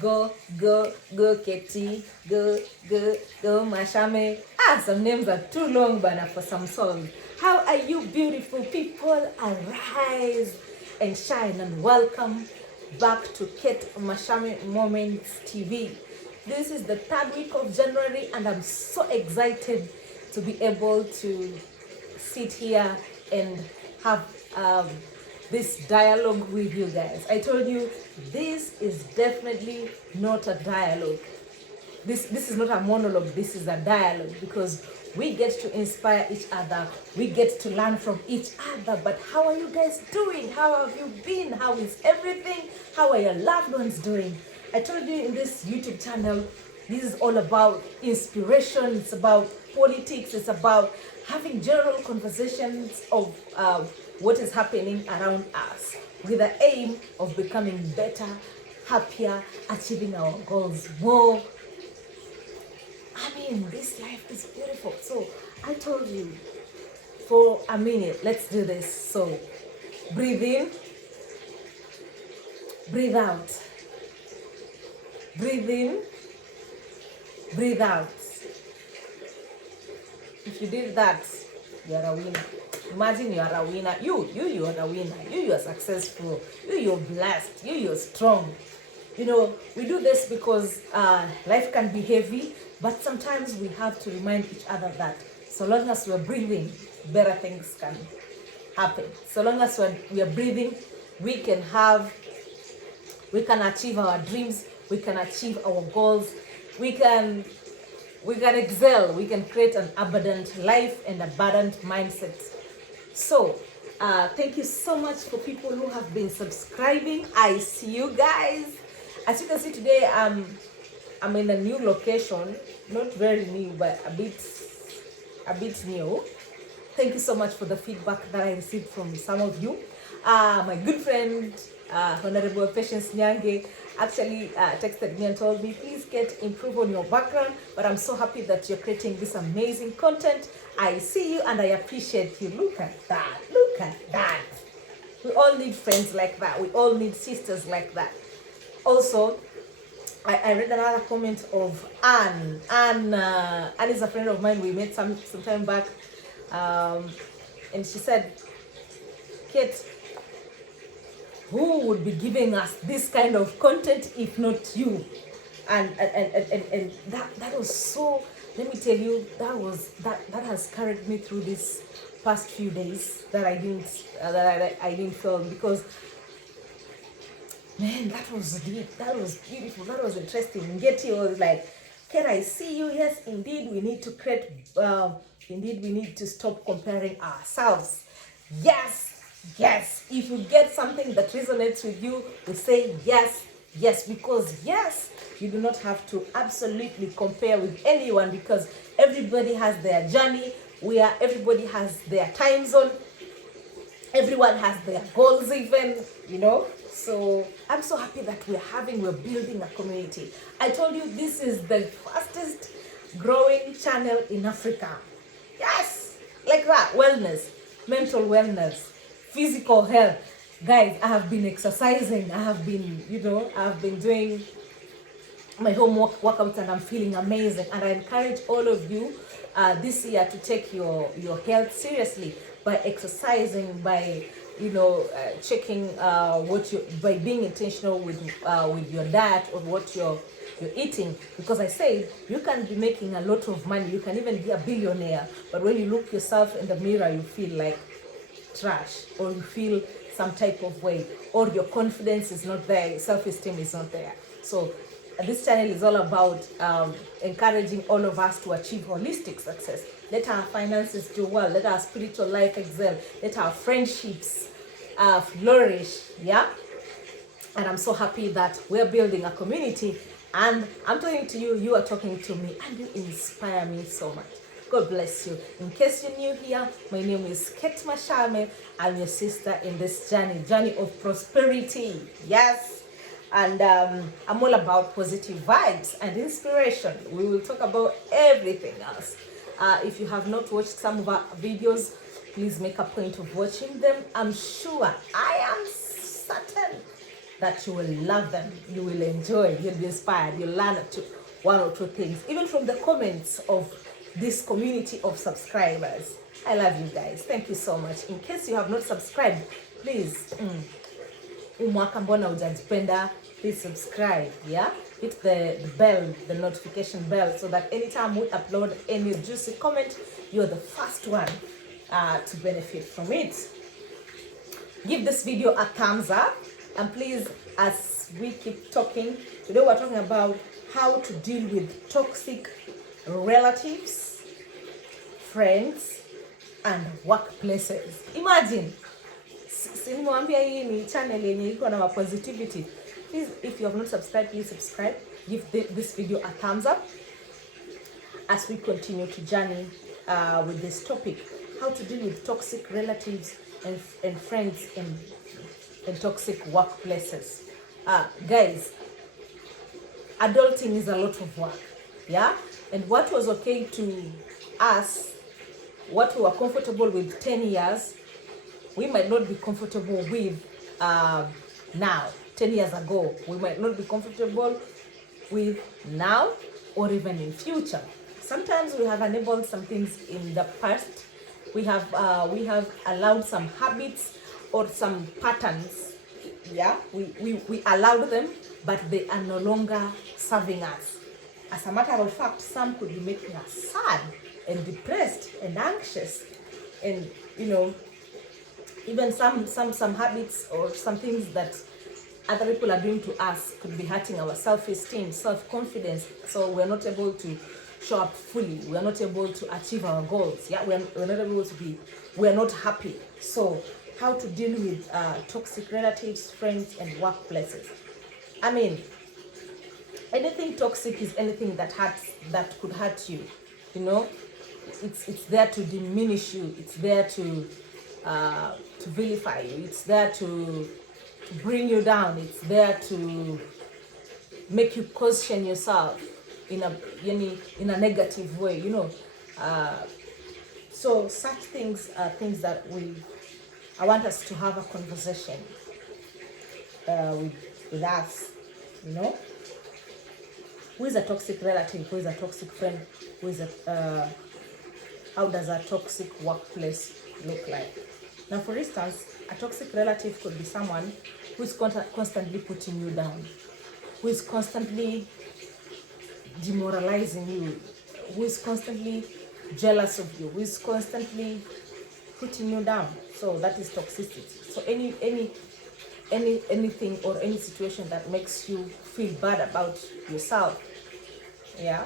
Go, Cate. Go, Mashame. Some names are too long, but for some songs. How are you, beautiful people? Arise and shine and welcome back to Cate Mashame Moments TV. This is the third week of January, and I'm so excited to be able to sit here and have this dialogue with you guys. I told you this is definitely not a dialogue. This is not a monologue, this is a dialogue, because we get to inspire each other, we get to learn from each other. But how are you guys doing? How have you been? How is everything? How are your loved ones doing? I told you in this YouTube channel, this is all about inspiration, it's about politics, it's about having general conversations of what is happening around us, with the aim of becoming better, happier, achieving our goals more. I mean, this life is beautiful. So I told you, for a minute, let's do this. So breathe in, breathe out. Breathe in, breathe out. If you did that, you're a winner. Imagine you are a winner. You are a winner. You are successful. You're blessed. You're strong. You know, we do this because life can be heavy, but sometimes we have to remind each other that so long as we're breathing, better things can happen. So long as we are breathing, we can achieve our dreams, we can achieve our goals, we can excel, we can create an abundant life and abundant mindset. So thank you so much for people who have been subscribing. I see you guys. As you can see today, I'm in a new location, not very new, but a bit new. Thank you so much for the feedback that I received from some of you. My good friend, Honorable Patience Nyange, actually texted me and told me, please improve on your background, but I'm so happy that you're creating this amazing content. I see you and I appreciate you. Look at that. Look at that. We all need friends like that. We all need sisters like that. Also, I read another comment of Anne. Anne is a friend of mine. We met some time back. And she said, Kate, who would be giving us this kind of content if not you? And that was so, let me tell you, that has carried me through this past few days that I didn't film, because man, that was deep, that was beautiful, that was interesting. And Getty was like, can I see you? Yes, indeed, we need to create, indeed, we need to stop comparing ourselves. Yes, if you get something that resonates with you, we say yes, because yes, you do not have to absolutely compare with anyone, because everybody has their journey, everybody has their time zone, everyone has their goals even, you know. So I'm so happy that we're building a community. I told you this is the fastest growing channel in Africa. Yes, like that. Wellness, mental wellness, physical health. Guys, I have been exercising. I've been doing my homework workouts, and I'm feeling amazing. And I encourage all of you this year to take your health seriously by exercising, by checking by being intentional with your diet or what you're eating. Because I said you can be making a lot of money, you can even be a billionaire, but when you look yourself in the mirror, you feel like trash, or you feel some type of way, or your confidence is not there, your self-esteem is not there. So this channel is all about encouraging all of us to achieve holistic success. Let our finances do well, let our spiritual life excel, let our friendships flourish, yeah? And I'm so happy that we're building a community, and I'm talking to you, you are talking to me, and you inspire me so much. God bless you. In case you're new here, my name is Cate Mashame. I'm your sister in this journey of prosperity. Yes. And I'm all about positive vibes and inspiration. We will talk about everything else. If you have not watched some of our videos, please make a point of watching them. I'm sure, I am certain that you will love them, you will enjoy, you'll be inspired, you'll learn one or two things, even from the comments of this community of subscribers. I love you guys. Thank you so much. In case you have not subscribed, please, umwaka mbona hujajipenda, please subscribe, yeah? Hit the bell, the notification bell, so that anytime we upload any juicy comment, you're the first one to benefit from it. Give this video a thumbs up, and please, as we keep talking, today we're talking about how to deal with toxic relatives, friends, and workplaces. Imagine, nimewambia hii ni channel yenye iko na positivity. Please, if you have not subscribed, please subscribe. Give this video a thumbs up as we continue to journey with this topic, how to deal with toxic relatives and friends in toxic workplaces. Guys, adulting is a lot of work, yeah? And what was okay to us, what we were comfortable with 10 years, we might not be comfortable with now. 10 years ago, we might not be comfortable with now or even in future. Sometimes we have enabled some things in the past. We have allowed some habits or some patterns. Yeah, we allowed them, but they are no longer serving us. As a matter of fact, some could be making us sad and depressed and anxious, and even some habits or some things that other people are doing to us could be hurting our self-esteem, self-confidence. So we're not able to show up fully. We're not able to achieve our goals. Yeah, we're not able to be. We're not happy. So how to deal with toxic relatives, friends, and workplaces? I mean, anything toxic is anything that could hurt you. It's there to diminish you. It's there to vilify you. It's there to bring you down. It's there to make you question yourself in a negative way. So such things are things that I want us to have a conversation with us. Who is a toxic relative? Who is a toxic friend? How does a toxic workplace look like? Now, for instance, a toxic relative could be someone who is constantly putting you down, who is constantly demoralizing you, who is constantly jealous of you, who is constantly putting you down. So that is toxicity. So anything or any situation that makes you feel bad about yourself, yeah.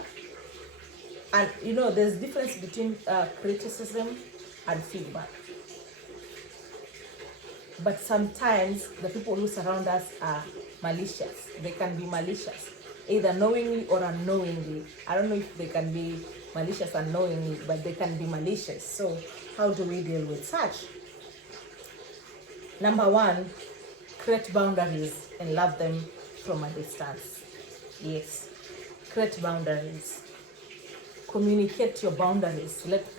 And there's difference between criticism and feedback. But sometimes the people who surround us are malicious. They can be malicious, either knowingly or unknowingly. I don't know if they can be malicious unknowingly, but they can be malicious. So how do we deal with such? Number one, create boundaries and love them from a distance. Yes, create boundaries. Communicate your boundaries. Let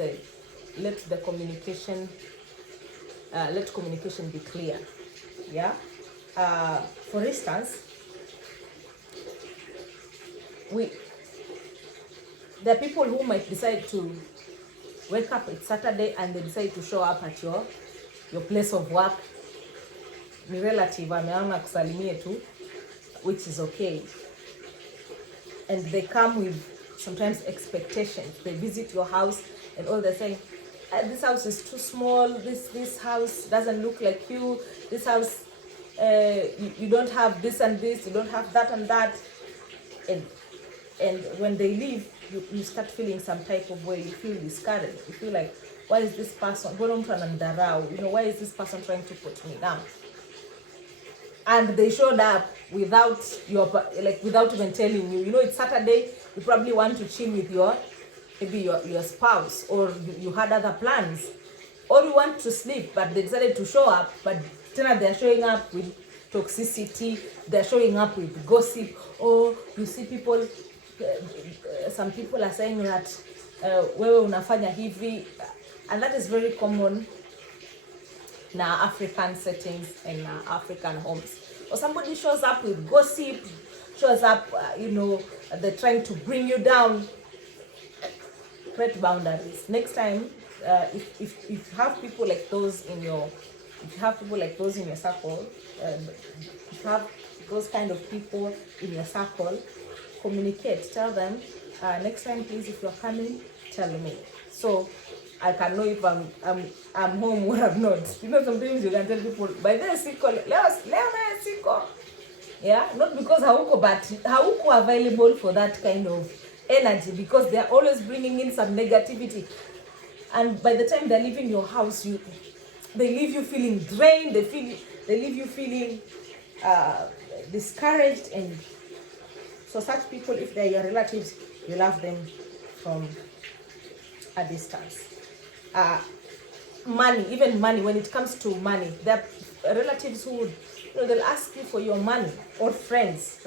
communication be clear. Yeah. For instance, there are people who might decide to wake up, it's Saturday, and they decide to show up at your place of work. Ni relative ameama kusalimie tu, which is okay. And they come with sometimes expectations. They visit your house and all they're saying, this house is too small, this house doesn't look like you, this house, you don't have this and this, you don't have that and that. And when they leave, you start feeling some type of way. You feel discouraged. You feel like, why is this person, why is this person trying to put me down? And they showed up without even telling you. It's Saturday, you probably want to chill with your spouse, or you had other plans, or you want to sleep, but they decided to show up, but they're showing up with toxicity, they're showing up with gossip. Or you see people, some people are saying that wewe unafanya hivi, and that is very common in our African settings and African homes. or somebody shows up with gossip, shows up, they're trying to bring you down, create boundaries. Next time, if you have people like those in your, circle, if you have those kind of people in your circle, communicate. Tell them, next time, please, if you're coming, tell me, so I can know if I'm home or I'm not. Sometimes you can tell people, by the siko, leo na siko. Yeah, not because hauko, but hauko available for that kind of energy, because they're always bringing in some negativity. And by the time they're leaving your house, they leave you feeling drained. They leave you feeling discouraged. And so such people, if they're your relatives, you love them from a distance. Money, even money, when it comes to money, there are relatives who would, they'll ask you for your money, or friends.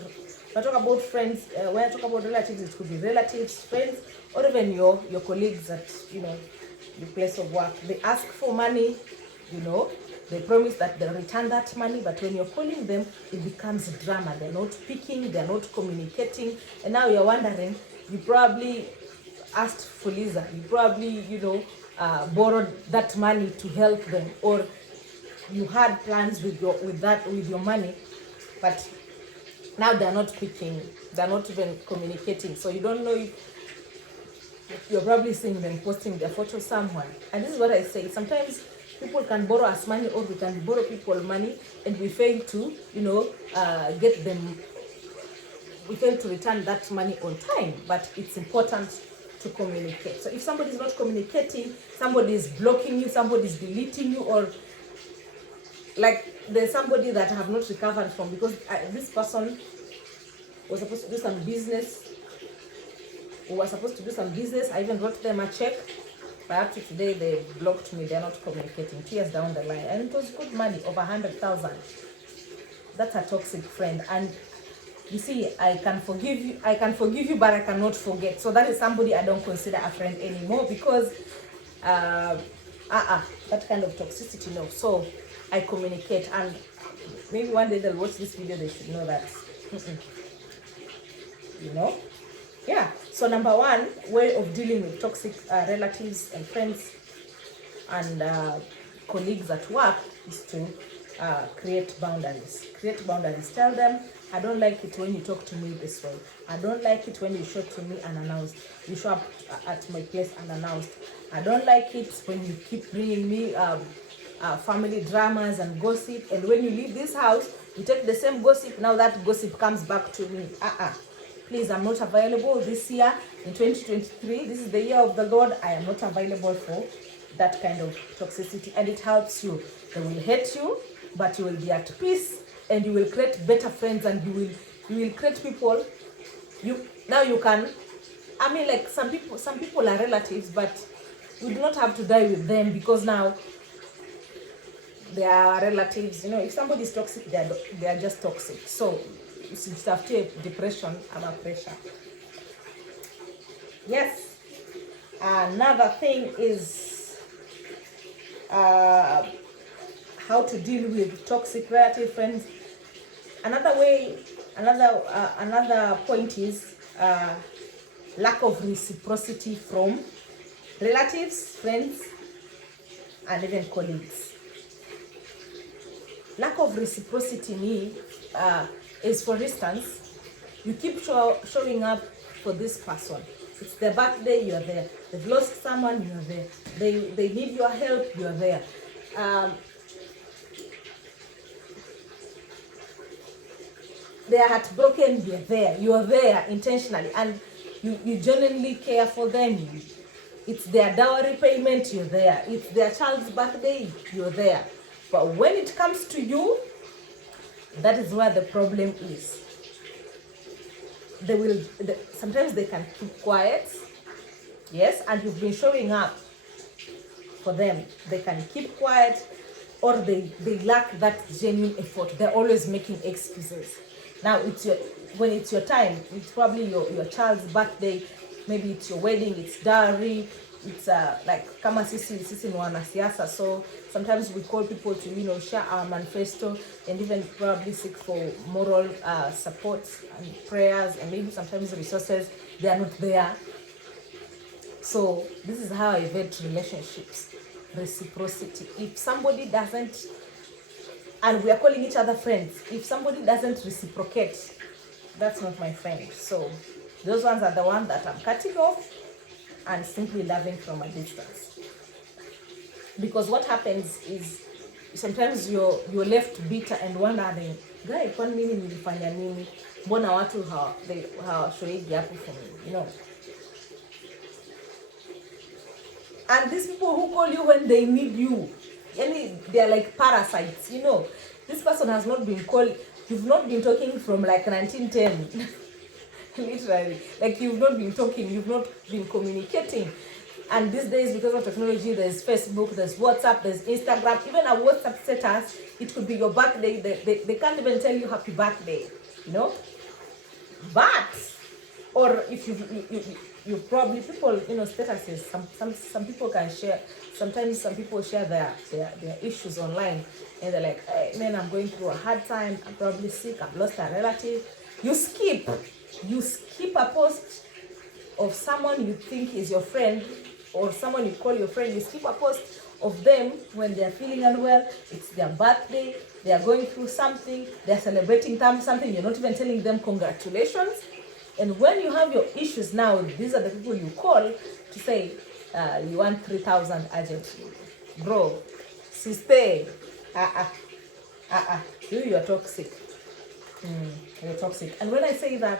When I talk about friends, when I talk about relatives, it could be relatives, friends, or even your colleagues at, the place of work. They ask for money, they promise that they'll return that money, but when you're calling them, it becomes drama. They're not picking, they're not communicating, and now you're wondering, you probably asked for Lisa, you probably, borrowed that money to help them, or you had plans with your money, but now they're not picking, they're not even communicating, so you don't know if you're probably seeing them posting their photo somewhere. And this is what I say, sometimes people can borrow us money, or we can borrow people money, and we fail to, get them, we fail to return that money on time. But it's important to communicate. So if somebody is not communicating, somebody is blocking you, somebody is deleting you, or like there's somebody that I have not recovered from, because this person was supposed to do some business. I even wrote them a check, but up to today they blocked me. They're not communicating. 2 years down the line, and it was good money, over 100,000. That's a toxic friend. And you see, I can forgive you, but I cannot forget. So that is somebody I don't consider a friend anymore, because that kind of toxicity, no. So I communicate, and maybe one day they'll watch this video, they should know that. Yeah. So number one way of dealing with toxic relatives and friends and colleagues at work is to create boundaries. Tell them, I don't like it when you talk to me this way. I don't like it when you show to me unannounced. You show up at my place unannounced. I don't like it when you keep bringing me family dramas and gossip. And when you leave this house, you take the same gossip. Now that gossip comes back to me. Please, I'm not available this year in 2023. This is the year of the Lord. I am not available for that kind of toxicity. And it helps you. They will hate you, but you will be at peace, and you will create better friends, and you will create people. You can, like some people are relatives, but you do not have to die with them, because now they are relatives. If somebody is toxic, they are just toxic. So it's after depression and pressure. Yes. Another thing is how to deal with toxic relative friends. Another point is lack of reciprocity from relatives, friends, and even colleagues. Lack of reciprocity is, for instance, you keep showing up for this person. It's their birthday, you're there. They've lost someone, you're there. They need your help, you're there. They are heartbroken, you're there. You're there intentionally, and you genuinely care for them. It's their dowry payment, you're there. It's their child's birthday, you're there. But when it comes to you, that is where the problem is. Sometimes they can keep quiet, yes, and you've been showing up for them. They can keep quiet, or they lack that genuine effort. They're always making excuses. Now when it's your time, it's probably your child's birthday, maybe it's your wedding, it's dowry, it's like kama sisi ni wanasiasa, so sometimes we call people to share our manifesto and even probably seek for moral support and prayers and maybe sometimes resources. They are not there. So this is how I vet relationships. Reciprocity. If somebody doesn't, and we are calling each other friends, if somebody doesn't reciprocate, that's not my friend. So those ones are the ones that I'm cutting off and simply loving from a distance. Because what happens is sometimes you're left bitter and wondering, guy, kwa nini nilifanya nini? Mbona watu hawashoigi hapo for me, And these people who call you when they need you, they are like parasites, This person has not been called, you've not been talking from like 1910. Literally. Like you've not been talking, you've not been communicating. And these days, because of technology, there's Facebook, there's WhatsApp, there's Instagram. Even a WhatsApp status, it could be your birthday. They can't even tell you happy birthday, But, or if you probably, people, statuses, some people can share, sometimes some people share their issues online. And they're like, hey, man, I'm going through a hard time. I'm probably sick. I've lost a relative. You skip a post of someone you think is your friend or someone you call your friend. You skip a post of them when they're feeling unwell. It's their birthday. They are going through something. They're celebrating something. You're not even telling them congratulations. And when you have your issues now, these are the people you call to say, you want 3,000 urgently. Bro, sister, you are toxic. You're toxic. And when I say that,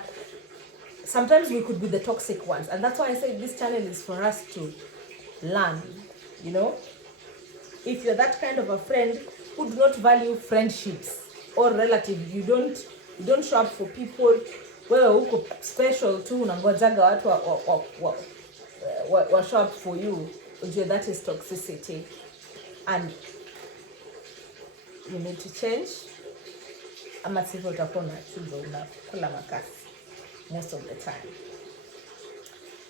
sometimes we could be the toxic ones. And that's why I say this channel is for us to learn, If you're that kind of a friend who do not value friendships or relatives, you don't show up for people wewe uko special tu unangojaga watu wa show up for you. That is toxicity. And you need to change. Ama sivyo utakuwa unakula makasi most of the time.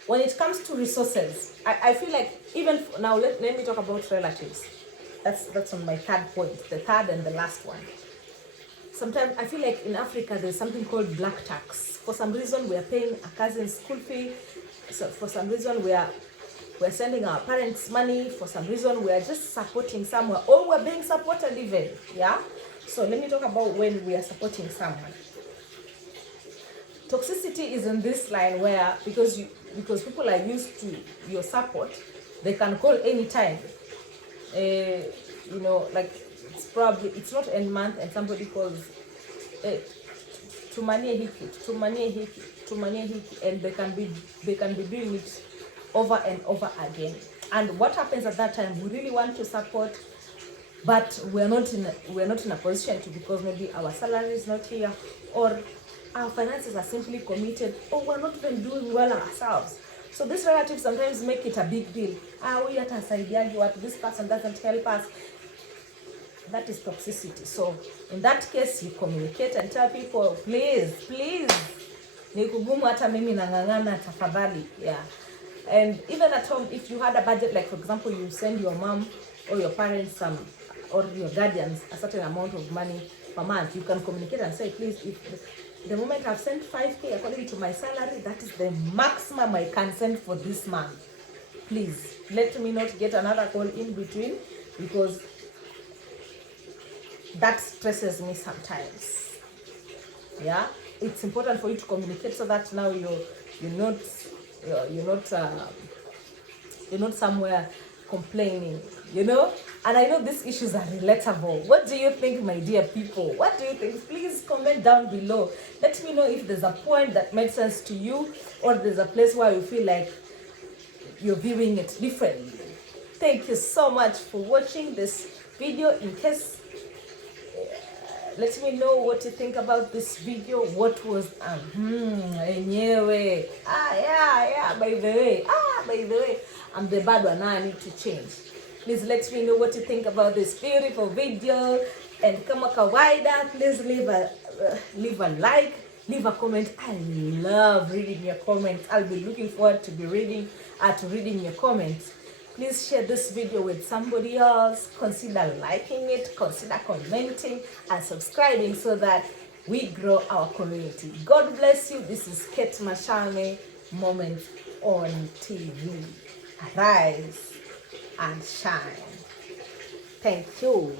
When it comes to resources, I feel like even now, let me talk about relatives. That's on my third point, the third and the last one. Sometimes I feel like in Africa there's something called black tax. For some reason we are paying a cousin's school fee. So for some reason we are sending our parents money. For some reason we are just supporting somewhere, or we're being supported even. Yeah. So let me talk about when we are supporting someone. Toxicity is in this line where because people are used to your support, they can call anytime. Like it's not end month and somebody calls, tumanie hiki, and they can be doing it over and over again. And what happens at that time? We really want to support, but we're not in a position to, because maybe our salary is not here, or our finances are simply committed, or we're not even doing well ourselves. So these relatives sometimes make it a big deal. We hata saidiagi what, this person doesn't help us. That is toxicity. So in that case, you communicate and tell people, please, ni kugumu hata mimi nangangana tafadhali. Yeah. And even at home, if you had a budget, like for example, you send your mom or your parents or your guardians a certain amount of money per month, you can communicate and say, please, if the moment I've sent 5K according to my salary, that is the maximum I can send for this month. Please, let me not get another call in between, because that stresses me sometimes. Yeah, it's important for you to communicate so that now you're not somewhere complaining, And I know these issues are relatable. What do you think, my dear people? What do you think? Please comment down below. Let me know if there's a point that makes sense to you, or there's a place where you feel like you're viewing it differently. Thank you so much for watching this video. In case, let me know what you think about this video. What was anyway? By the way, I'm the bad one. Now I need to change. Please let me know what you think about this beautiful video. And kama kawaida, please leave a like, leave a comment. I love reading your comments. I'll be looking forward to reading your comments. Please share this video with somebody else. Consider liking it, consider commenting and subscribing so that we grow our community. God bless you. This is Cate Mashame, Moments on TV. Arise and shine. Thank you.